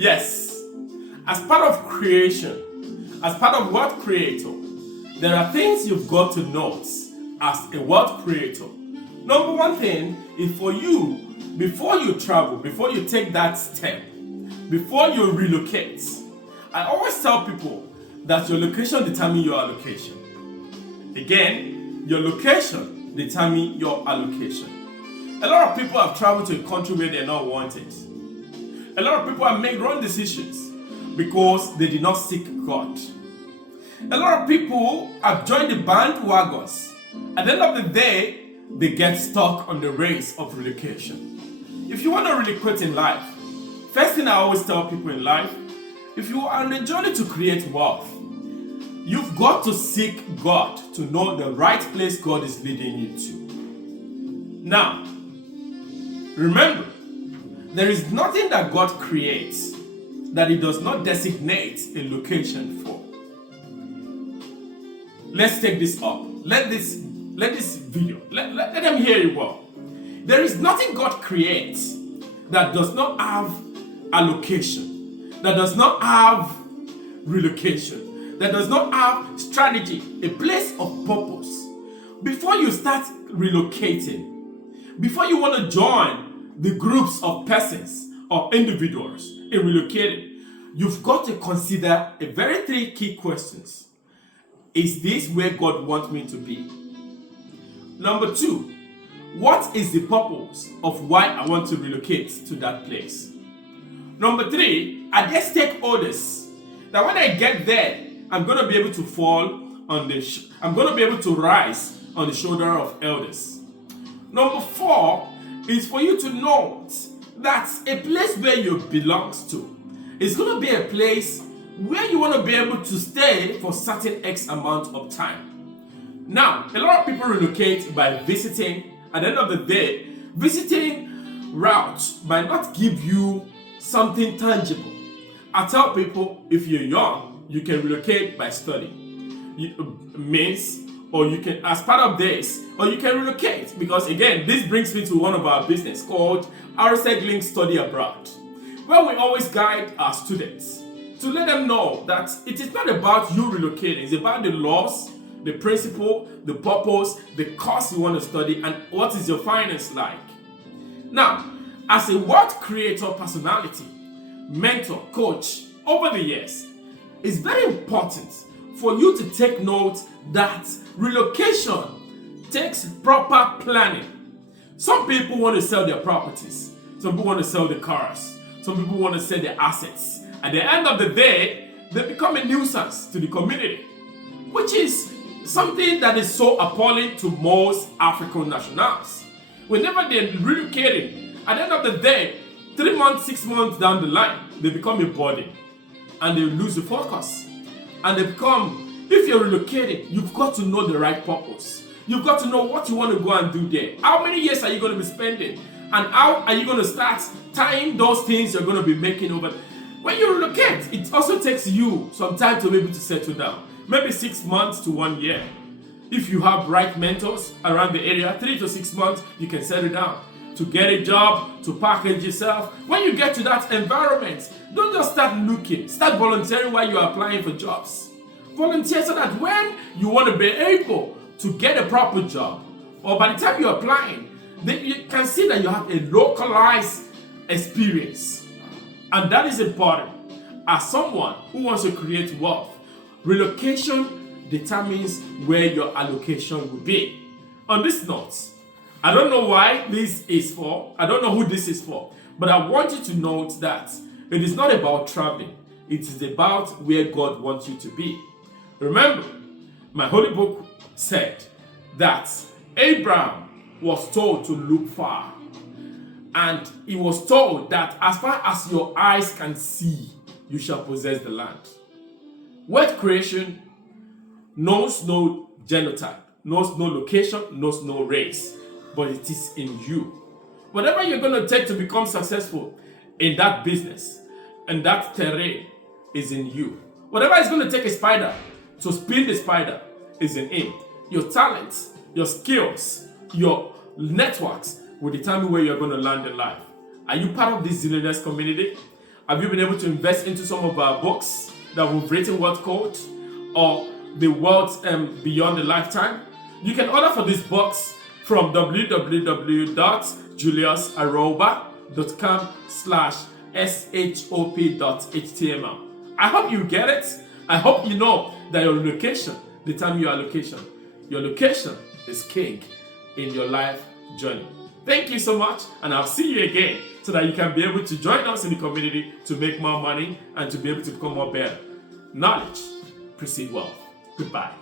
Yes, as part of creation, as part of wealth creator, there are things you've got to note as a wealth creator. Number one thing is for you, before you travel, before you take that step, before you relocate, I always tell people that your location determines your allocation. Again, your location determines your allocation. A lot of people have traveled to a country where they're not wanted. A lot of people have made wrong decisions because they did not seek God. A lot of people have joined the bandwagons. At the end of the day, they get stuck on the race of relocation. If you want to relocate in life, first thing I always tell people in life, if you are on a journey to create wealth, you've got to seek God to know the right place God is leading you to. Now, remember, there is nothing that God creates that He does not designate a location for. Let's take this up. Let this video, let them hear it well. There is nothing God creates that does not have allocation, that does not have relocation, that does not have strategy, a place of purpose. Before you start relocating, before you want to join the groups of persons or individuals in relocating, you've got to consider a very three key questions. Is this where God wants me to be? Number two, what is the purpose of why I want to relocate to that place? Number three, are there stakeholders that when I get there, I'm going to be able to fall on I'm going to be able to rise on the shoulder of elders? Number four is for you to note that a place where you belong to is going to be a place where you want to be able to stay for certain X amount of time. Now, a lot of people relocate by visiting. At the end of the day, visiting routes might not give you something tangible. I tell people, if you're young, you can relocate by study. Or you can, as part of this, or you can relocate. Because again, this brings me to one of our business called RSEG Link Study Abroad, where we always guide our students to let them know that it is not about you relocating, it's about the laws, the principle, the purpose, the course you want to study, and what is your finance like. Now, as a wealth creator personality, mentor, coach, over the years, it's very important for you to take note that relocation takes proper planning. Some people want to sell their properties. Some people want to sell their cars. Some people want to sell their assets. At the end of the day, they become a nuisance to the community, which is something that is so appalling to most African nationals. Whenever they're relocating, at the end of the day, 3 months, 6 months down the line, they become a burden and they lose the focus. And they become, if you're relocating, you've got to know the right purpose. You've got to know what you want to go and do there. How many years are you going to be spending? And how are you going to start tying those things you're going to be making over? When you relocate, it also takes you some time to be able to settle down. Maybe 6 months to 1 year. If you have right mentors around the area, 3 to 6 months, you can settle down. To get a job, to package yourself. When you get to that environment, don't just start looking. Start volunteering while you're applying for jobs. Volunteer so that when you want to be able to get a proper job, or by the time you're applying, then you can see that you have a localized experience. And that is important. As someone who wants to create wealth, relocation determines where your allocation will be. On this note, I don't know why this is for, I don't know who this is for, but I want you to note that it is not about traveling. It is about where God wants you to be. Remember, my holy book said that Abraham was told to look far. And he was told that as far as your eyes can see, you shall possess the land. Wealth creation knows no genotype, knows no location, knows no race, but it is in you. Whatever you're going to take to become successful in that business and that terrain is in you. Whatever is going to take a spider to spin the spider is in him. Your talents, your skills, your networks will determine where you're going to land in life. Are you part of this zillionaires community? Have you been able to invest into some of our books that we've written, Wealth Code or the Wealth Beyond a Lifetime? You can order for these books from www.juliusarroba.com/shop.html. I hope you get it. I hope you know that your location determines your allocation. Your location is king in your life journey. Thank you so much, and I'll see you again so that you can be able to join us in the community to make more money and to be able to become more better. Knowledge, precede wealth. Goodbye.